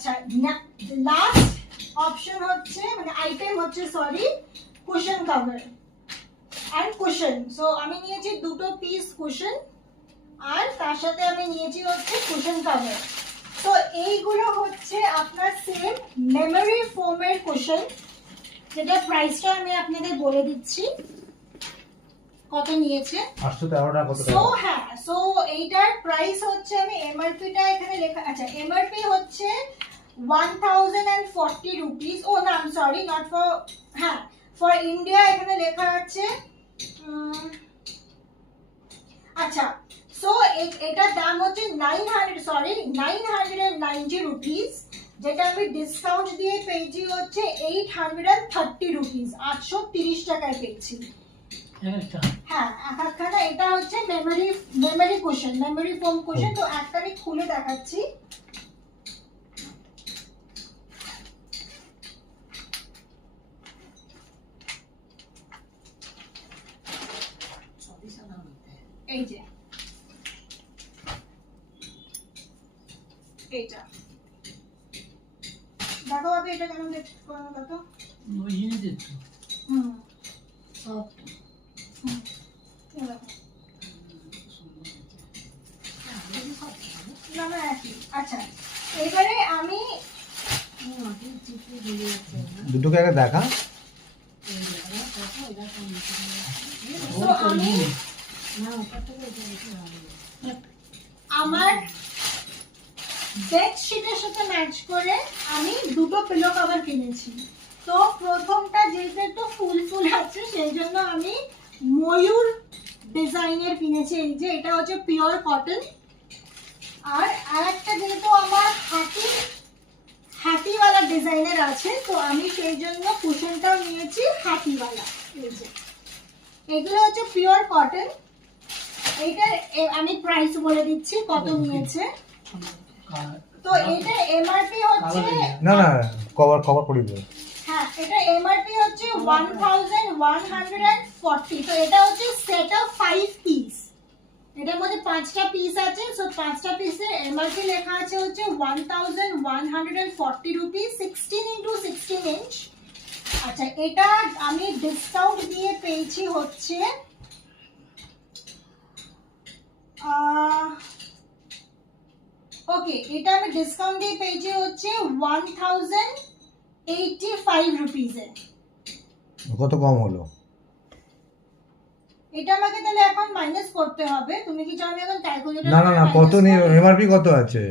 আচ্ছা last option হচ্ছে মানে আইটেম হচ্ছে sorry cushion cover and cushion. So আমি নিয়েছি দুটো পিস কুশন আর তার সাথে আমি নিয়েছি হচ্ছে কুশন কভার। তো এইগুলো হচ্ছে আপনার সেম মেমোরি ফোমের কুশন, যেটা প্রাইসটা আমি আপনাদের বলে দিচ্ছি কত নিয়েছে। 813 টাকা কত সো টাকা? হ্যাঁ, সো এইটার প্রাইস হচ্ছে আমি এমআরপিটা এখানে লেখা, আচ্ছা এমআরপি হচ্ছে 1040 রুপিস। ও না I am sorry, not for, হ্যাঁ ফর ইন্ডিয়া এখানে লেখা আছে আচ্ছা। সো এটার দাম হচ্ছে 990 রুপিস, যেটা আমি ডিসকাউন্ট দিয়ে পেয়েছি হচ্ছে 830 রুপিস, 830 টাকায় পেয়েছি। হ্যাঁ একখানা এটা হচ্ছে memory cushion, memory foam cushion. তো একটা আমি খুলে দেখাচ্ছি। এই যে এইটা দেখো বাবা, এটা কেমন দেখতে দেখো। হুম সফট এই দেখো। না না একই। আচ্ছা এবারে আমি চিপে দিয়ে যাচ্ছে না দুটোকে আগে দেখা। তো আমি না ওটা থেকে এটা বেশি ভালো আমার বেডশিটের সাথে ম্যাচ করে আমি দুটো পিলো কভার কিনেছি। তো প্রথমটা যেহেতু একটু ফুল ফুল আছে সেই জন্য আমি ময়ূর ডিজাইনের কিনেছি। এই যে এটা হচ্ছে পিওর কটন। আর আরেকটা যেহেতু আমার হাতিওয়ালা ডিজাইনের আছে, তো আমি সেই জন্য কুশনটাও নিয়েছি হাতিওয়ালা। এই যে এগুলো হচ্ছে পিওর কটন। এইটার আমি প্রাইস বলে দিচ্ছি কত নিয়েছে। তো এটা এমআরপি হচ্ছে, না না কভার করে দিও। হ্যাঁ এটা এমআরপি হচ্ছে 1140। তো এটা হচ্ছে সেট অফ 5 পিস, এটার মধ্যে 5টা পিস আছে। সো 5টা পিসের এমআরপি লেখা আছে হচ্ছে 1140 রুপিস, 16 ইন্টু 16 ইঞ্চ। আচ্ছা এটা আমি ডিসকাউন্ট দিয়ে পেয়েছি হচ্ছে ওকে, এটা আমি ডিসকাউন্ট দিয়ে পেয়েছি হচ্ছে 1085 রুপিসে। কত কম হলো? এটা আমাকে তাহলে এখন মাইনাস করতে হবে। তুমি কি চাও আমি এখন ক্যালকুলেটর? না না না, কত নিয়ে এমআরপি কত আছে?